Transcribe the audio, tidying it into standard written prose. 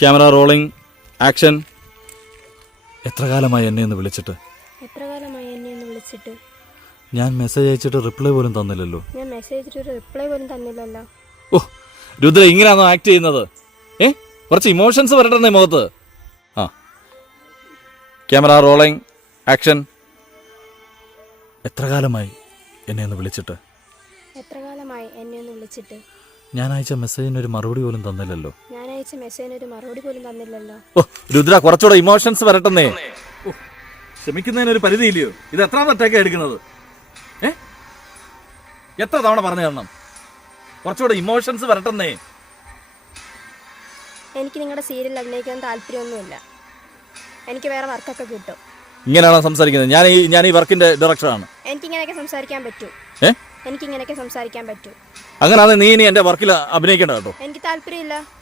Camera rolling action. എത്ര കാലമായി എന്നെ ഒന്ന് വിളിച്ചിട്ട്? ഞാൻ മെസ്സേജ് അയച്ചിട്ട് റിപ്ലൈ പോലും തന്നില്ലല്ലോ. ഓ രുദ്ര, ഇങ്ങനെയാണോ ആക്ട് ചെയ്യുന്നത്? കുറച്ച് ഇമോഷൻസ് വരട്ടെ മുഖത്ത്. ആ ക്യാമറ റോളിംഗ് ആക്ഷൻ. എത്ര കാലമായി എന്നെ ഒന്ന് വിളിച്ചിട്ട്? ഞാൻ അയച്ച മെസ്സേജിന് ഒരു മറുപടി പോലും തന്നില്ലല്ലോ. ഓ രുദ്ര, കുറച്ചുകൂടെ ഇമോഷൻസ് വരട്ടെ. ക്ഷമിക്കുന്നതിനൊരു പരിധിയില്ലയോ? ഇത് എത്രാമത്തെ അറ്റാക്കാണ് എടുക്കുന്നത്? എത്ര തവണ പറഞ്ഞു തരണം? കുറച്ചുകൂടെ ഇമോഷൻസ് വരട്ടെ. എനിക്ക് നിങ്ങളുടെ സീരിയൽ അഭിനയിക്കാൻ താല്പര്യമൊന്നുമില്ല. എനിക്ക് വേറെ വർക്കൊക്കെ കിട്ടും. ഇങ്ങനെയാണോ സംസാരിക്കുന്നത്? ഞാൻ ഈ വർക്കിന്റെ ഡയറക്ടറാണ്. എനിക്കിങ്ങനെയൊക്കെ സംസാരിക്കാൻ പറ്റൂ. അങ്ങനെയാണെങ്കിൽ നീ ഇനി എന്റെ വർക്കിൽ അഭിനയിക്കേണ്ട കേട്ടോ. എനിക്ക് താല്പര്യമില്ല.